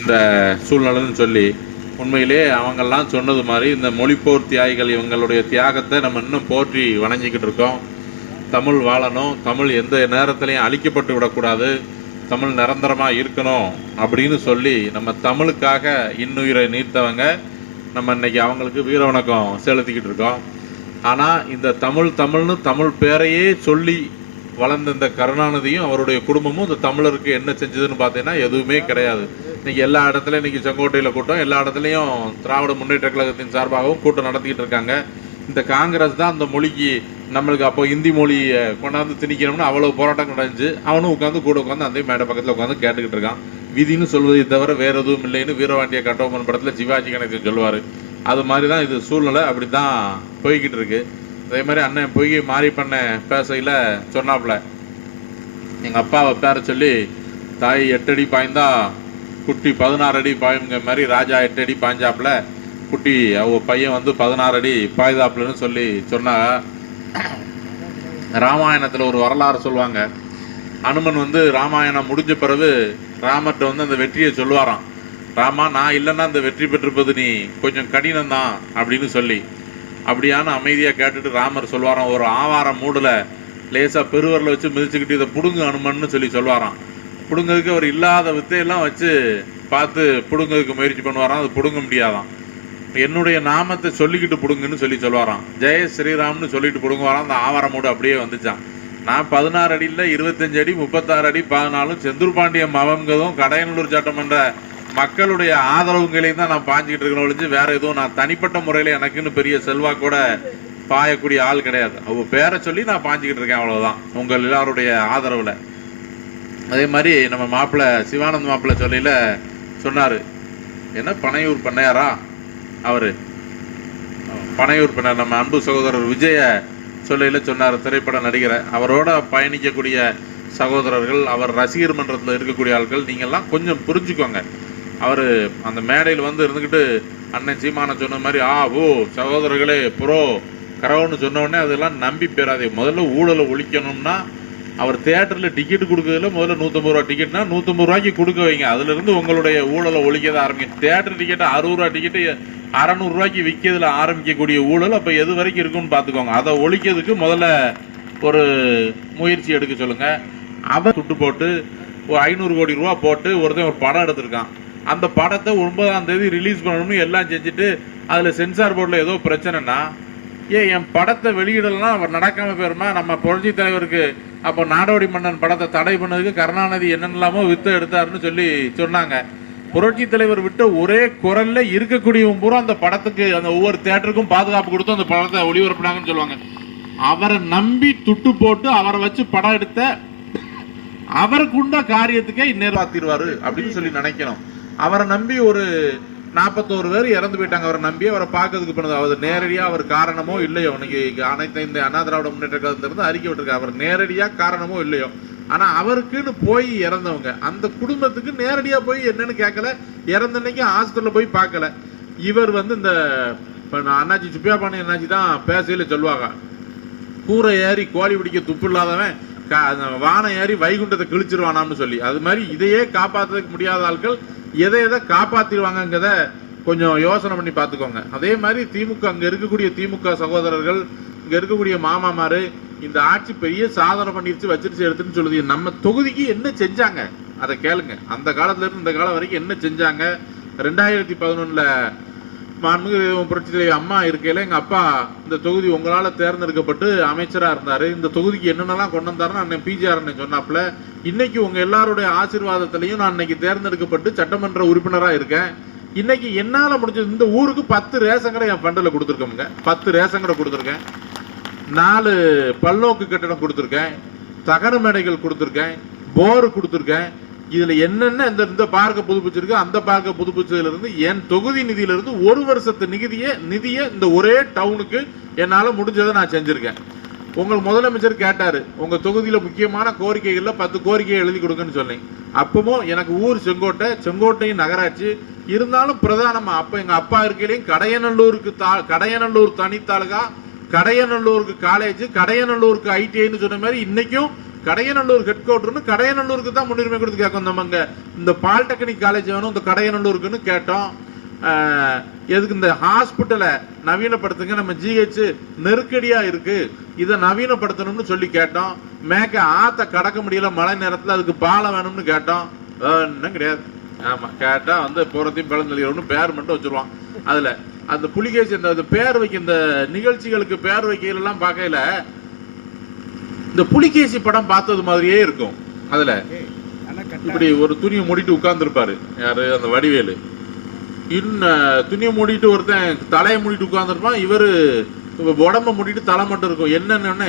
இந்த சூழ்நிலைன்னு சொல்லி உண்மையிலே அவங்கெல்லாம் சொன்னது மாதிரி இந்த மொழிப்போர் தியாகிகள் இவங்களுடைய தியாகத்தை நம்ம இன்னும் போற்றி வணங்கிக்கிட்டு இருக்கோம். தமிழ் வாழணும், தமிழ் எந்த நேரத்திலையும் அழிக்கப்பட்டு விடக்கூடாது, தமிழ் நிரந்தரமாக இருக்கணும் அப்படின்னு சொல்லி நம்ம தமிழுக்காக இன்னுயிரை நீர்த்தவங்க நம்ம இன்னைக்கு அவங்களுக்கு வீர வணக்கம் செலுத்திக்கிட்டு இருக்கோம். ஆனால் இந்த தமிழ்னு தமிழ் பேரையே சொல்லி வளர்ந்த இந்த கருணாநிதியும் அவருடைய குடும்பமும் இந்த தமிழருக்கு என்ன செஞ்சதுன்னு பார்த்தீங்கன்னா எதுவுமே கிடையாது. இன்றைக்கி எல்லா இடத்துலையும் இன்றைக்கி செங்கோட்டையில் கூட்டம், எல்லா இடத்துலையும் திராவிட முன்னேற்ற கழகத்தின் சார்பாகவும் கூட்டம் நடத்திக்கிட்டு இருக்காங்க. இந்த காங்கிரஸ் தான் அந்த மொழிக்கு நம்மளுக்கு அப்போ ஹிந்தி மொழியை கொண்டாந்து திணிக்கணும்னு அவ்வளோ போராட்டம் நடந்துச்சு. அவனும் உட்காந்து கூட உட்காந்து அந்த மேடை பக்கத்தில் உட்காந்து கேட்டுக்கிட்டு இருக்கான். விதின்னு சொல்வதை தவிர வேறு எதுவும் இல்லைன்னு வீரபாண்டிய கட்டபொம்மன் படத்தில் சிவாஜி கணேசன் சொல்லுவார். அது மாதிரி தான் இது சூழ்நிலை அப்படி தான் போய்கிட்டு இருக்கு. அதே மாதிரி அண்ணன் பொய்கை மாறி பண்ண பேசையில் சொன்னாப்புல, எங்கள் அப்பாவை பேர சொல்லி தாய் 8 அடி பாய்ந்தா குட்டி 16 அடி பாயுங்க மாதிரி ராஜா 8 அடி பாய்ஞ்சாப்புல குட்டி அவ பையன் வந்து 16 அடி பாய்தாப்புலன்னு சொல்லி சொன்னா. ராமாயணத்தில் ஒரு வரலாறு சொல்லுவாங்க. அனுமன் வந்து ராமாயணம் முடிஞ்ச பிறகு ராமர்கிட்ட வந்து அந்த வெற்றியை சொல்லுவாராம். ராமா, நான் இல்லைன்னா அந்த வெற்றி பெற்றிருப்பது நீ கொஞ்சம் கடினம்தான் அப்படின்னு சொல்லி. அப்படியான அமைதியாக கேட்டுட்டு ராமர் சொல்வாராம், ஒரு ஆவாரம் மூடல லேசாக பெருவரில் வச்சு மிதிச்சுக்கிட்டு இதை பிடுங்கு அனுமன்னு சொல்லி சொல்வாராம். பிடுங்கிறதுக்கு அவர் இல்லாத வித்தையெல்லாம் வச்சு பார்த்து பிடுங்கிறதுக்கு முயற்சி பண்ணுவாராம். அது பிடுங்க முடியாதான். என்னுடைய நாமத்தை சொல்லிக்கிட்டு பிடுங்குன்னு சொல்லி சொல்வாராம். ஜெய ஸ்ரீராம்னு சொல்லிட்டு பிடுங்குவாராம். அந்த ஆவாரம் மூடு அப்படியே வந்துச்சான். நான் 16 அடியில் 25 அடி 36 அடி 14 செந்தூர் பாண்டியம் மவங்கதும் கடையநல்லூர் சட்டமன்ற மக்களுடைய ஆதரவுங்களையும் தான் நான் பாஞ்சிக்கிட்டு இருக்கேன் ஒழிஞ்சு வேற எதுவும் நான் தனிப்பட்ட முறையில் எனக்குன்னு பெரிய செல்வா கூட பாயக்கூடிய ஆள் கிடையாது. அவங்க பேரை சொல்லி நான் பாஞ்சிக்கிட்டு இருக்கேன், அவ்வளோதான், உங்கள் எல்லாருடைய ஆதரவில். அதே மாதிரி நம்ம மாப்பிள்ளை சிவானந்த் மாப்பிள்ளை சொல்லையில் சொன்னார், என்ன பனையூர் பண்ணையாரா அவர், பனையூர் பண்ணையார் நம்ம அன்பு சகோதரர் விஜய சொல்லையில் சொன்னார், திரைப்பட நடிகரை. அவரோட பயணிக்கக்கூடிய சகோதரர்கள், அவர் ரசிகர் மன்றத்தில் இருக்கக்கூடிய ஆட்கள், நீங்கள்லாம் கொஞ்சம் புரிஞ்சுக்கோங்க. அவர் அந்த மேடையில் வந்து இருந்துக்கிட்டு அண்ணன் சீமான சொன்ன மாதிரி ஓ சகோதரர்களே ப்ரோ கரவுன்னு சொன்ன உடனே அதெல்லாம் நம்பி பெறாதே. முதல்ல ஊழலை ஒழிக்கணும்னா அவர் தேட்டரில் டிக்கெட் கொடுக்கறதுல முதல்ல 150 ரூபா டிக்கெட்னா 150 ரூபாய்க்கு கொடுக்க வைங்க. அதுலேருந்து உங்களுடைய ஊழலை ஒழிக்கத ஆரம்பிக்கும். தேட்டர் டிக்கெட்டு 60 ரூபா டிக்கெட்டு 600 ரூபாய்க்கு விற்கிறதுல ஆரம்பிக்கக்கூடிய ஊழல் அப்போ எது வரைக்கும் இருக்குன்னு பார்த்துக்கோங்க. அதை ஒழிக்கிறதுக்கு முதல்ல ஒரு முயற்சி எடுக்க சொல்லுங்கள். அவன் துட்டு போட்டு ஒரு 500 கோடி ரூபா போட்டு ஒருத்தன் ஒரு படம் எடுத்திருக்கான். அந்த படத்தை 9ஆம் தேதி ரிலீஸ் பண்ணணும்னு எல்லாம் செஞ்சுட்டு அதில் சென்சார் போர்டில் ஏதோ பிரச்சனைனா, என் படத்தை வெளியிடலாம் அவர் நடக்காமல் போயிருமா? நம்ம புரட்சி தலைவருக்கு அப்போ நாடோடி மன்னன் படத்தை தடை பண்ணதுக்கு கருணாநிதி என்னென்னலாமோ வித்து எடுத்தாருன்னு சொல்லி சொன்னாங்க. புரட்சி தலைவர் விட்டு ஒரே குரல்ல இருக்கக்கூடியவங்க பூரா அந்த படத்துக்கு அந்த ஒவ்வொரு தேட்டருக்கும் பாதுகாப்பு கொடுத்து அந்த படத்தை ஒளிபரப்புனாங்கன்னு சொல்லுவாங்க. அவரை நம்பி துட்டு போட்டு அவரை வச்சு படம் எடுத்த அவருக்குண்ட காரியத்துக்கே நிறைவேற்றிடுவாரு அப்படின்னு சொல்லி நினைக்கணும். அவரை நம்பி ஒரு 41 பேர் இறந்து போயிட்டாங்க. அவரை நம்பி அவரை பார்க்கறதுக்கு போனது அவர் நேரடியாக அவர் காரணமோ இல்லையோ, இன்னைக்கு அனைத்து இந்த அண்ணா திராவிட முன்னேற்ற கழகத்திலிருந்து அறிக்கை விட்டுருக்காரு, அவர் நேரடியாக காரணமோ இல்லையோ, ஆனால் அவருக்குன்னு போய் இறந்தவங்க அந்த குடும்பத்துக்கு நேரடியாக போய் என்னன்னு கேட்கல, இறந்த அன்னைக்கு ஹாஸ்பிட்டலில் போய் பார்க்கல. இவர் வந்து இந்த அண்ணாச்சி சுப்பியாபாணி அண்ணாச்சி தான் பேசையில் சொல்லுவாங்க, கூரை ஏறி கோழி பிடிக்க துப்பு இல்லாதவன் வானம் ஏறி வைகுண்டத்தை கிழிச்சிருவானாம்னு சொல்லி. அது மாதிரி இதையே காப்பாற்றுறதுக்கு முடியாத ஆட்கள் எதை காப்பாற்றிடுவாங்கங்கிறத கொஞ்சம் யோசனை பண்ணி பார்த்துக்கோங்க. அதே மாதிரி திமுக, அங்கே இருக்கக்கூடிய திமுக சகோதரர்கள், இங்கே இருக்கக்கூடிய மாமாமாரு, இந்த ஆட்சி பெரிய சாதனை பண்ணிருச்சு வச்சிருச்சு எடுத்துன்னு சொல்லுது. நம்ம தொகுதிக்கு என்ன செஞ்சாங்க அதை கேளுங்க. அந்த காலத்துல இருந்து இந்த காலம் வரைக்கும் என்ன செஞ்சாங்க? 2011 மாண்புமிகு புரட்சி தலைவர் அம்மா இருக்கையில எங்க அப்பா இந்த தொகுதி உங்களால தேர்ந்தெடுக்கப்பட்டு அமைச்சரா இருந்தாரு, இந்த தொகுதிக்கு என்னென்னலாம் கொண்டு வந்தாருன்னு அண்ணன் பிஜிஆர் அண்ணன் சொன்னாப்புல. இன்னைக்கு உங்க எல்லாருடைய ஆசீர்வாதத்திலையும் நான் இன்னைக்கு தேர்ந்தெடுக்கப்பட்டு சட்டமன்ற உறுப்பினரா இருக்கேன். இன்னைக்கு என்னால முடிஞ்சது இந்த ஊருக்கு 10 ரேஷன் கடை என் ஃபண்டில் கொடுத்துருக்கோங்க. 10 ரேஷன் கடை கொடுத்துருக்கேன், 4 பல்நோக்கு கட்டடம் கொடுத்துருக்கேன், தகர மேடைகள் கொடுத்துருக்கேன், போர் கொடுத்துருக்கேன். இதுல என்னென்ன இந்த பார்க்க புதுப்பிச்சிருக்கு, அந்த பார்க்க புதுப்பிச்சதுல இருந்து என் தொகுதி நிதியில இருந்து 1 வருஷத்து நிதியை இந்த ஒரே டவுனுக்கு என்னால முடிஞ்சதை நான் செஞ்சிருக்கேன். உங்கள் முதலமைச்சர் கேட்டாரு, உங்க தொகுதியில முக்கியமான கோரிக்கைகள்ல 10 கோரிக்கையை எழுதி கொடுங்கன்னு சொன்னேன். அப்பவும் எனக்கு ஊர் செங்கோட்டையும் நகராட்சி இருந்தாலும் பிரதானமா அப்ப எங்க அப்பா இருக்கையிலையும் கடையநல்லூர் தனித்தாலுகா, கடையநல்லூருக்கு காலேஜ், கடையநல்லூருக்கு ஐடிஐன்னு சொன்ன மாதிரி இன்னைக்கும் கடையநல்லூர் ஹெட் குவார்டர்னு கடையநல்லூருக்கு தான் முன்னுரிமை கொடுத்து கேட்கும். நம்ம இந்த பாலிடெக்னிக் காலேஜ் வேணும் இந்த கடையநல்லூருக்குன்னு கேட்டோம். எதுக்கு இந்த ஹாஸ்பிட்டலை நவீனப்படுத்துங்க, நம்ம ஜிஹெச் நெருக்கடியா இருக்கு, இதை நவீனப்படுத்தணும்னு சொல்லி கேட்டோம். மேக்க ஆத்த கடக்க முடியல மழை நேரத்தில், அதுக்கு பாலம் வேணும்னு கேட்டோம். ஒன்றும் கிடையாது. ஆமா, கேட்டா போறதையும் பிளந்தளியணும்னு பேர் மட்டும் வச்சிருவான். அதுல அந்த புலிகேசி அந்த பேர் வைக்க இந்த நிகழ்ச்சிகளுக்கு பேர் வைக்கலாம் பார்க்கல இந்த புலிகேசி படம் பார்த்தது மாதிரியே இருக்கும். அதுல இப்படி ஒரு துணியை மூடிட்டு உட்கார்ந்து இருப்பாரு யாரு, அந்த வடிவேலு. இன்னும் துணியை மூடிட்டு ஒருத்தன் தலையை மூடிட்டு உட்கார்ந்துருப்பான், இவரு உடம்ப மூடிட்டு தலை மட்டும் இருக்கும். என்னன்னு,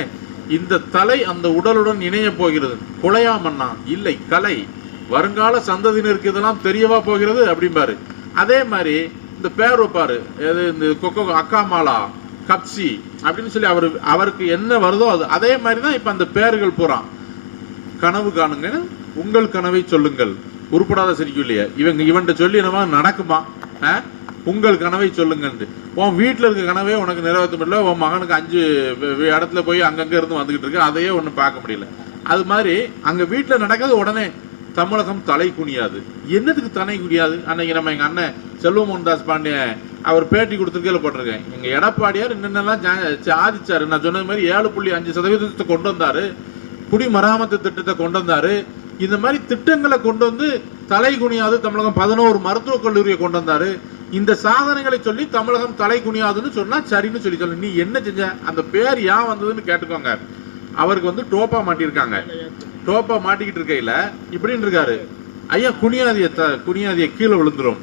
இந்த தலை அந்த உடலுடன் இணைய போகிறது, குலையாமண்ணா இல்லை கலை, வருங்கால சந்ததியினருக்கு இதெல்லாம் தெரியவா போகிறது அப்படிம்பாரு. அதே மாதிரி இந்த பேர் வைப்பாரு, இந்த கொக்கோ அக்காமாலா கப்சி அப்படின்னு சொல்லி அவருக்கு என்ன வருதோ அது. அதே மாதிரி தான் இப்ப அந்த பேர்கள் போறான். கனவு காணுங்க, உங்கள் கனவை சொல்லுங்கள், உருப்படாத சிரிக்கும் இல்லையா இவன்கிட்ட சொல்லி என்னமா நடக்குமா, உங்கள் கனவை சொல்லுங்க. உன் வீட்டில் இருக்க கனவே உனக்கு நிறைவேற்ற முடியல, உன் மகனுக்கு 5 இடத்துல போய் அங்கங்க இருந்து வந்துகிட்டு இருக்கு, அதையே ஒன்றும் பார்க்க முடியல. அது மாதிரி அங்க வீட்டில் நடக்காது, உடனே தமிழகம் தலை குனியாது. என்னதுக்கு தலை குனியாது? அன்னைக்கு நம்ம எங்க அண்ணன் செல்வ மோகன்தாஸ் பாண்டியன் அவர் பேட்டி கொடுத்துருக்கே போட்டிருக்கேன். எங்க எடப்பாடியார் இன்னென்னலாம் சாதிச்சாரு. நான் சொன்னது மாதிரி 7.5% கொண்டு வந்தாரு, குடிமராமத்து திட்டத்தை கொண்டு வந்தாரு. இந்த மாதிரி திட்டங்களை கொண்டு வந்து தலை குனியாது தமிழகம். 11 மருத்துவக் கல்லூரியை கொண்டு வந்தாரு. இந்த சாதனைகளை சொல்லி தமிழகம் தலை குனியாதுன்னு சொன்னா சரின்னு சொல்லு. நீ என்ன செஞ்ச? அந்த பேர் ஏன் வந்ததுன்னு கேட்டுக்கோங்க. அவருக்கு டோப்பா மாட்டிருக்காங்க. டோப்பா மாட்டிக்கிட்டு இருக்கையில இப்படின்னு இருக்காரு, ஐயா குனியாதிய கீழே விழுந்துரும்.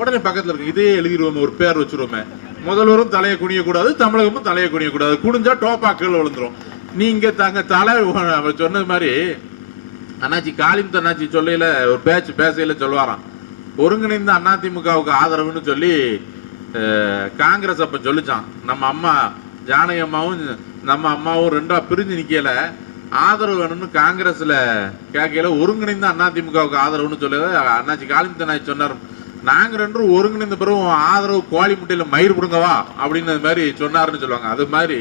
உடனே பக்கத்துல இருக்கு, இதே எழுதிடுவோம், ஒரு பேர் வச்சிருவோமே, முதல்வரும் தலையை குனியக்கூடாது, தமிழகமும் தலையை குனியக்கூடாது, குனிஞ்சா டோப்பா கீழே விழுந்துரும். நீங்க தங்க தலை அவர் சொன்னது மாதிரி அண்ணாச்சி காளிமுத்து அண்ணாச்சி சொல்லையில ஒரு பேசையில சொல்லுவாராம், ஒருங்கிணைந்த அதிமுகவுக்கு ஆதரவுன்னு சொல்லி காங்கிரஸ் அப்ப சொல்லிச்சான். நம்ம அம்மா ஜானகி அம்மாவும் நம்ம அம்மாவும் ரெண்டா பிரிஞ்சு நிக்கல, ஆதரவு வேணும்னு காங்கிரஸ்ல கேட்கல, ஒருங்கிணைந்த அதிமுகவுக்கு ஆதரவுன்னு சொல்லி அண்ணாச்சி காளிமுத்து அண்ணாச்சி சொன்னார். நாங்க ரெண்டும் ஒருங்கிணைந்த பிறகு ஆதரவு கோழி முட்டையில மயிர் பிடுங்கவா அப்படின்னு மாதிரி சொன்னாருன்னு சொல்லுவாங்க. அது மாதிரி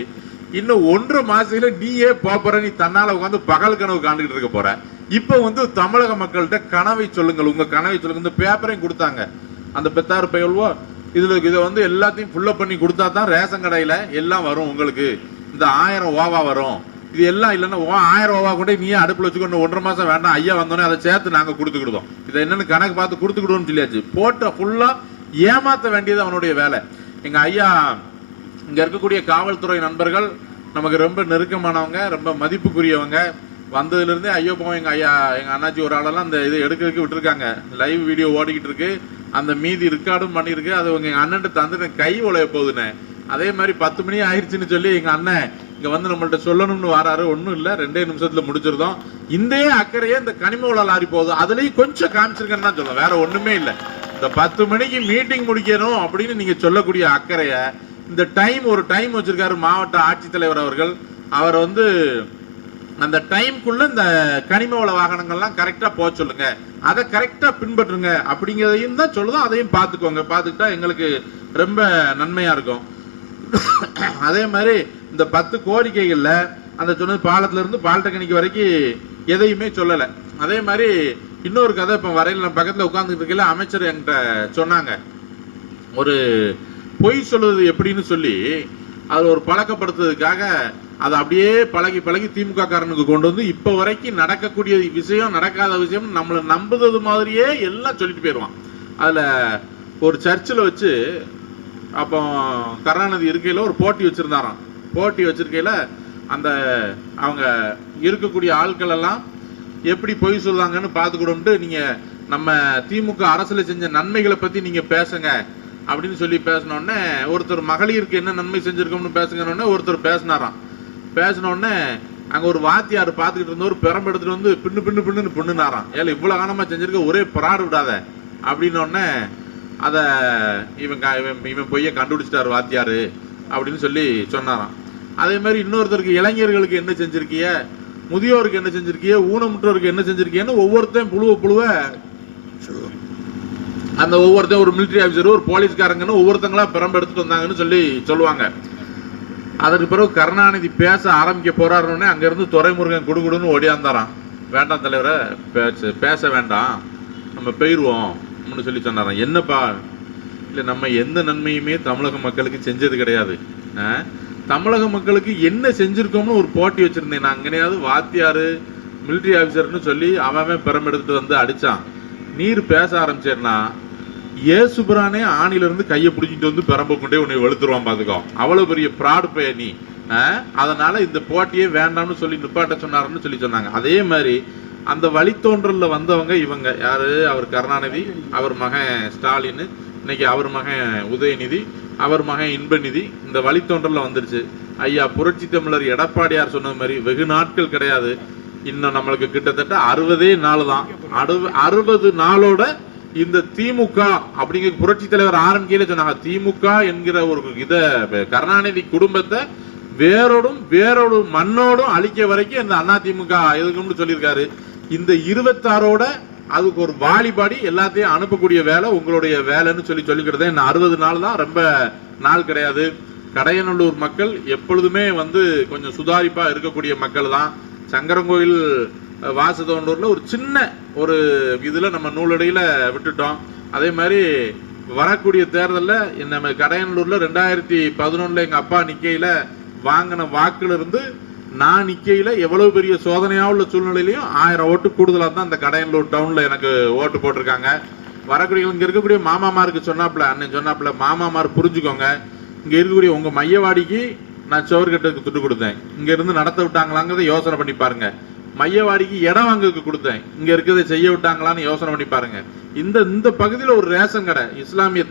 இன்னும் 1.5 மாசத்துல நீயே போற, நீ தன்னால உட்காந்து பகல் கனவு காண்டுகிட்டு இருக்க போற. இப்ப தமிழக மக்கள்கிட்ட கனவை சொல்லுங்கள், உங்க கனவை சொல்லுங்க. இந்த பேப்பரையும் கொடுத்தாங்க அந்த பெத்தாறு பயல்வோ, இதை எல்லாத்தையும் ஃபுல்லப் பண்ணி கொடுத்தா தான் ரேஷன் கடையில எல்லாம் வரும். உங்களுக்கு இந்த 1000 ஓவா வரும். இது எல்லாம் இல்லைன்னா 1000 ஓவா கூட நீயே அடுப்புல வச்சுக்கொண்டு 1.5 மாசம் வேண்டாம், ஐயா வந்தோடனே அதை சேர்த்து நாங்க கொடுத்துக்கிடுதோம். இதை என்னன்னு கணக்கு பார்த்து கொடுத்துக்கிடுவோம்னு சொல்லியாச்சு. போட்ட ஃபுல்லா ஏமாத்த வேண்டியது அவனுடைய வேலை. எங்க ஐயா இங்க இருக்கக்கூடிய காவல்துறை நண்பர்கள் நமக்கு ரொம்ப நெருக்கமானவங்க, ரொம்ப மதிப்புக்குரியவங்க. வந்ததுல இருந்தே ஐயோ போவோம். எங்க அண்ணாச்சி ஒரு ஆளெல்லாம் அந்த இதை எடுக்கிறதுக்கு விட்டுருக்காங்க. லைவ் வீடியோ ஓடிக்கிட்டு இருக்கு, அந்த மீதி ரெக்கார்டும் பண்ணிருக்கு. அது எங்க அண்ணன் தந்துட்டு கை உழைய போகுதுன்னு. அதே மாதிரி 10 மணி ஆயிடுச்சுன்னு சொல்லி எங்க அண்ணன் இங்க நம்மள்ட்ட சொல்லணும்னு வராரு. ஒன்றும் இல்லை, 2 நிமிஷத்துல முடிச்சிருந்தோம். இந்த அக்கறையே இந்த கனிம வள லாரி போகுது, அதுலயும் கொஞ்சம் காமிச்சிருக்கேன்னு தான் சொல்லுவோம், வேற ஒண்ணுமே இல்லை. இந்த 10 மணிக்கு மீட்டிங் முடிக்கணும் அப்படின்னு நீங்க சொல்லக்கூடிய அக்கறைய இந்த ஒரு டைம் வச்சிருக்காரு மாவட்ட ஆட்சித்தலைவர் அவர்கள். அவர் அந்த டைம்குள்ள இந்த கனிம வள வாகனங்கள்லாம் கரெக்டா போக சொல்லுங்க, அதை கரெக்டா பின்பற்றுங்க அப்படிங்கிறதையும் தான் சொல்லுதோம். அதையும் பார்த்துக்கோங்க, பார்த்துக்கிட்டா எங்களுக்கு ரொம்ப நன்மையா இருக்கும். அதே மாதிரி இந்த 10 கோரிக்கைகள்ல அந்த சொன்னது பாலத்துல இருந்து பாலிடெக்னிக் வரைக்கும் எதையுமே சொல்லலை. அதே மாதிரி இன்னொரு கதை, இப்ப வரையில நம்ம பக்கத்துல உட்கார்ந்துட்டு இருக்கல அமைச்சர் என்கிட்ட சொன்னாங்க, ஒரு பொய் சொல்லுவது எப்படின்னு சொல்லி அதுல ஒரு பழக்கப்படுத்துறதுக்காக அதை அப்படியே பழகி திமுக காரனுக்கு கொண்டு வந்து இப்ப வரைக்கும் நடக்கக்கூடிய விஷயம் நடக்காத விஷயம் நம்மளை நம்புறது மாதிரியே எல்லாம் சொல்லிட்டு போயிடுவான். அதுல ஒரு சர்ச்சில் வச்சு அப்போ கருணாநிதி இருக்கையில ஒரு போட்டி வச்சிருந்தாராம். போட்டி வச்சிருக்கையில அந்த அவங்க இருக்கக்கூடிய ஆட்கள் எல்லாம் எப்படி பொய் சொல்றாங்கன்னு பார்த்துக்கிட்டு, நீங்க நம்ம திமுக அரசுல செஞ்ச நன்மைகளை பத்தி நீங்க பேசுங்க அப்படின்னு சொல்லி பேசினோடனே ஒருத்தர் மகளிருக்கு என்ன நன்மை செஞ்சிருக்கோம்னு பேசுங்கன்னு ஒருத்தர் பேசினாராம். பேசினோடனே அங்க ஒரு வாத்தியார் பார்த்துக்கிட்டு இருந்தவர் பெரம்பு எடுத்துட்டு பின்னு பின்னுனாராம். ஏல இவ்வளவு காலமா செஞ்சிருக்க, ஒரே பராடு விடாத அப்படின்னோடனே அத இவன் பொய்ய கண்டுபிடிச்சிட்டாரு வாத்தியாரு அப்படின்னு சொல்லி சொன்னாராம். அதே மாதிரி இன்னொருத்தருக்கு இளைஞர்களுக்கு என்ன செஞ்சிருக்கிய, முதியோருக்கு என்ன செஞ்சிருக்கிய, ஊனமுற்றோருக்கு என்ன செஞ்சிருக்கியன்னு ஒவ்வொருத்தையும் புழுவ அந்த ஒவ்வொருத்தையும் ஒரு மிலிட்டரி ஆபீசர் ஒரு போலீஸ்காரங்கன்னு ஒவ்வொருத்தங்களா பெரம்பு எடுத்துட்டு வந்தாங்கன்னு சொல்லி சொல்லுவாங்க. அதற்கு பிறகு கருணாநிதி பேச ஆரம்பிக்க போறாருன்னு அங்கிருந்து துரைமுருகன் குடுகுடுன்னு ஓடியாந்தாராம். வேண்டாம் தலைவரை, பேச வேண்டாம், நம்ம போயிடுவோம் அப்படின்னு சொல்லி சொன்னாராம். என்னப்பா? இல்லை, நம்ம எந்த நன்மையுமே தமிழக மக்களுக்கு செஞ்சது கிடையாது. தமிழக மக்களுக்கு என்ன செஞ்சிருக்கோம்னு ஒரு போட்டி வச்சிருந்தேன். நான் அங்கனையாவது வாத்தியாரு மிலிட்ரி ஆஃபீஸர்னு சொல்லி அவன் பெரம் எடுத்துட்டு வந்து அடிச்சான். நீர் பேச ஆரம்பிச்சேன்னா ஏசுபிரானே ஆணிலிருந்து கையை பிடிச்சிட்டு வந்து பெரம்ப கொண்டே உன்னை வெளுத்துருவான். பாத்துக்கோ, அவ்வளவு பெரிய ப்ராடு பைய நீ. அதனால இந்த போட்டியே வேண்டாம்னு சொல்லி நிப்பாட்ட சொன்னாருன்னு சொல்லி சொன்னாங்க. அதே மாதிரி அந்த வழித்தோன்றல்ல வந்தவங்க இவங்க யாரு? அவர் கருணாநிதி, அவர் மகன் ஸ்டாலின், இன்னைக்கு அவர் மகன் உதயநிதி, அவர் மகன் இன்பநிதி. இந்த வழித்தோன்றல்ல வந்துருச்சு. ஐயா புரட்சி தமிழர் எடப்பாடியார் சொன்ன மாதிரி வெகு நாட்கள் கிடையாது. இன்னும் நம்மளுக்கு கிட்டத்தட்ட 60 நாள் தான். 60 நாளோட இந்த திமுக அப்படிங்கிற புரட்சி தலைவர் ஆரம்பிக்கையில சொன்னாங்க, திமுக என்கிற ஒரு இத கருணாநிதி குடும்பத்தை வேரோடும் மண்ணோடும் அழிக்க வரைக்கும் இந்த அண்ணா திமுக எதுக்கும்னு சொல்லியிருக்காரு. இந்த 26ஓட அதுக்கு ஒரு வாலிபாடி எல்லாத்தையும் அனுப்பக்கூடிய வேலை உங்களுடைய வேலைன்னு சொல்லிக்கிட்டு இந்த 60 நாள் தான், ரொம்ப நாள் கிடையாது. கடையநல்லூர் மக்கள் எப்பொழுதுமே கொஞ்சம் சுதாரிப்பா இருக்கக்கூடிய மக்கள் தான். சங்கரங்கோயில் வாசுதவனூர்ல ஒரு சின்ன ஒரு இதுல நம்ம நூலடியில விட்டுட்டோம். அதே மாதிரி வரக்கூடிய தேர்தலில் நம்ம கடையநல்லூர்ல 2011 எங்க அப்பா நிக்கையில வாங்கின வாக்குல இருந்து நான் நிக்கையில எவ்வளவு பெரிய சோதனையா உள்ள சூழ்நிலையிலையும் 1000 ஓட்டு கூடுதலா தான் அந்த கடையநல்லூர் டவுன்ல எனக்கு ஓட்டு போட்டிருக்காங்க. வரக்கூடிய இங்க இருக்கக்கூடிய மாமாமாருக்கு சொன்னாப்புல, அண்ணன் சொன்னாப்புல, மாமாமார் புரிஞ்சுக்கோங்க, இங்க இருக்கக்கூடிய உங்க மையவாடிக்கு நான் சோறு கட்டுறதுக்கு துட்டு கொடுத்தேன், இங்க இருந்து நடத்த விட்டாங்களாங்கிறத யோசனை பண்ணி பாருங்க. மையவாடிக்கு இடம் வாங்க கொடுத்தேன், இங்க இருக்கிறத செய்ய விட்டாங்களான்னு யோசனை பண்ணி பாருங்க. இந்த பகுதியில் ஒரு ரேஷன் கடை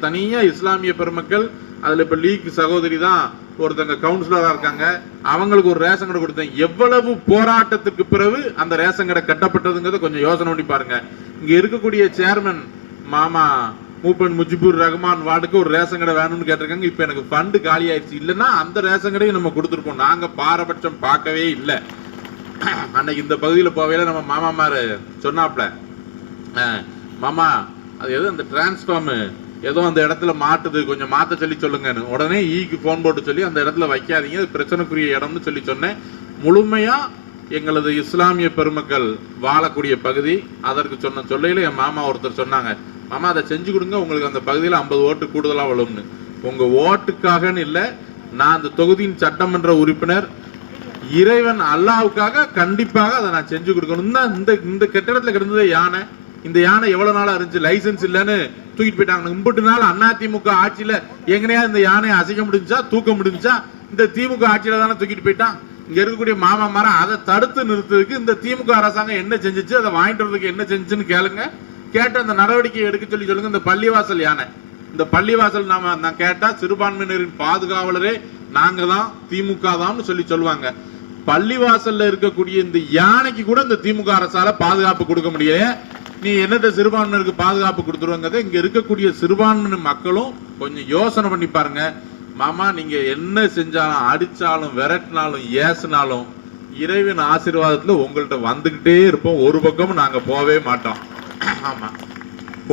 தனியா இஸ்லாமிய பெருமக்கள், அதுல இப்ப லீக் சகோதரி தான் ஒருத்தங்க கவுன்சிலரா இருக்காங்க, அவங்களுக்கு ஒரு ரேஷன் கடை கொடுத்தேன். எவ்வளவு போராட்டத்துக்கு பிறகு அந்த ரேஷன் கடை கட்டப்பட்டதுங்கிறத கொஞ்சம் யோசனை பண்ணி பாருங்க. இங்க இருக்கக்கூடிய சேர்மன் மாமா மூப்பன் முஜிபுர் ரஹ்மான் வார்டுக்கு ஒரு ரேஷன் கடை வேணும்னு கேட்டிருக்காங்க. இப்ப எனக்கு ஃபண்டு காலி ஆயிடுச்சு. இல்லைன்னா அந்த ரேஷன் கடையை நம்ம கொடுத்துருப்போம். நாங்க பாரபட்சம் பார்க்கவே இல்லை. அன்னைக்கு இந்த பகுதியில போவையில நம்ம மாமாமாரு சொன்னாப்ல, மாமா அது ஏதோ அந்த டிரான்ஸ்ஃபார்ம் ஏதோ அந்த இடத்துல மாட்டுது, கொஞ்சம் மாத்த சொல்லி சொல்லுங்கன்னு. உடனே ஈக்கு போன் போட்டு சொல்லி அந்த இடத்துல வைக்காதீங்க, அது பிரச்சனைக்குரிய இடம்னு சொல்லி சொன்னேன். முழுமையா எங்களது இஸ்லாமிய பெருமக்கள் வாழக்கூடிய பகுதி. அதற்கு சொன்ன சொல்லையில என் மாமா ஒருத்தர் சொன்னாங்க, மாமா அதை செஞ்சு கொடுங்க, உங்களுக்கு அந்த பகுதியில் 50 ஓட்டு கூடுதலா விழும்னு. உங்க ஓட்டுக்காகன்னு இல்லை, நான் அந்த தொகுதியின் சட்டமன்ற உறுப்பினர், இறைவன் அல்லாவுக்காக கண்டிப்பாக அதை நான் செஞ்சு கொடுக்கணும். இந்த கட்டிடத்துல கிடந்தது யானை. இந்த யானை எவ்வளவு நாளா இருந்துச்சு, லைசன்ஸ் இல்லைன்னு தூக்கிட்டு போயிட்டாங்க. இம்புட்டு நாள் அதிமுக ஆட்சியில எங்கனையா இந்த யானையை அசைக்க முடிஞ்சா, தூக்க முடிஞ்சா? இந்த திமுக ஆட்சியில தானே தூக்கிட்டு போயிட்டான். இங்க இருக்கக்கூடிய மாமா மரம் அதை தடுத்து நிறுத்துறதுக்கு இந்த திமுக அரசாங்கம் என்ன செஞ்சிச்சு, அதை வாங்கிட்டு வரதுக்கு என்ன செஞ்சுன்னு கேளுங்க. கேட்ட அந்த நடவடிக்கையை எடுக்க சொல்லி சொல்லுங்க. இந்த பள்ளிவாசல் யானை, இந்த பள்ளிவாசல் நான் கேட்டா சிறுபான்மையினரின் பாதுகாவலரே நாங்க தான், திமுக தான் சொல்லி சொல்லுவாங்க. பள்ளிவாசல்ல இருக்கக்கூடிய இந்த யானைக்கு கூட இந்த திமுக அரசால பாதுகாப்பு கொடுக்க முடியல. நீ என்னத்த சிறுபான்மையினருக்கு பாதுகாப்பு கொடுத்துருவாங்க? இங்க இருக்கக்கூடிய சிறுபான்மை மக்களும் கொஞ்சம் யோசனை பண்ணி பாருங்க. மாமா நீங்க என்ன செஞ்சாலும், அடிச்சாலும், விரட்டினாலும், ஏசினாலும் இறைவன் ஆசீர்வாதத்துல உங்கள்கிட்ட வந்துகிட்டே இருப்போம். ஒரு பக்கமும் நாங்க போவே மாட்டோம். ஆமா,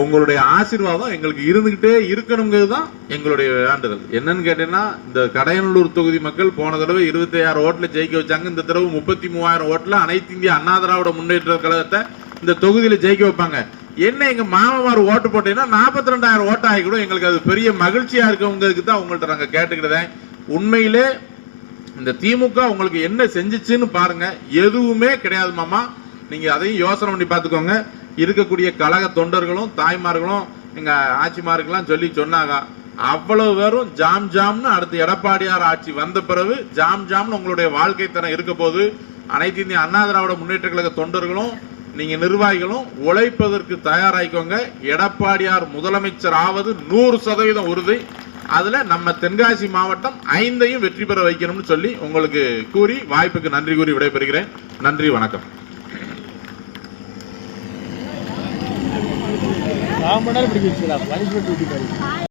உங்களுடைய ஆசீர்வாதம் எங்களுக்கு இருந்துகிட்டே இருக்கணுங்கிறது தான் எங்களுடைய வேண்டுதல். என்னன்னு கேட்டீங்கன்னா, இந்த கடையநல்லூர் தொகுதி மக்கள் போன தடவை 26 ஓட்டுல ஜெயிக்க வச்சாங்க. இந்த தடவை 33,000 ஓட்டுல அனைத்து இந்திய அண்ணா திராவிட முன்னேற்ற கழகத்தை இந்த தொகுதியில ஜெயிக்க வைப்பாங்க. என்ன எங்க மாமாமார் ஓட்டு போட்டீங்கன்னா 42,000 ஓட்டு ஆகிக்கூடும். எங்களுக்கு அது பெரிய மகிழ்ச்சியா இருக்கவங்களுக்கு தான் உங்கள்கிட்ட நாங்க கேட்டுக்கிட்டேன். உண்மையிலே இந்த திமுக உங்களுக்கு என்ன செஞ்சிச்சுன்னு பாருங்க. எதுவுமே கிடையாது மாமா. நீங்க அதையும் யோசனை பண்ணி பார்த்துக்கோங்க. இருக்கக்கூடிய கழக தொண்டர்களும் தாய்மார்களும் எங்க ஆட்சிமாருக்கெல்லாம் சொல்லி சொன்னாங்க, அவ்வளவு பேரும் ஜாம் ஜாம்னு அடுத்து எடப்பாடியார் ஆட்சி வந்த பிறகு ஜாம் ஜாம்னு உங்களுடைய வாழ்க்கை தரம் இருக்க போது. அனைத்து இந்திய அண்ணா திராவிட முன்னேற்ற கழக தொண்டர்களும் நீங்க நிர்வாகிகளும் உழைப்பதற்கு தயாராகிக்கோங்க. எடப்பாடியார் முதலமைச்சர் ஆவது 100% உறுதி. அதுல நம்ம தென்காசி மாவட்டம் 5ஐயும் வெற்றி பெற வைக்கணும்னு சொல்லி உங்களுக்கு கூறி வாய்ப்புக்கு நன்றி கூறி விடைபெறுகிறேன். நன்றி, வணக்கம். 4 மணி நேரம் பிடிக்க வச்சுக்கலாம்.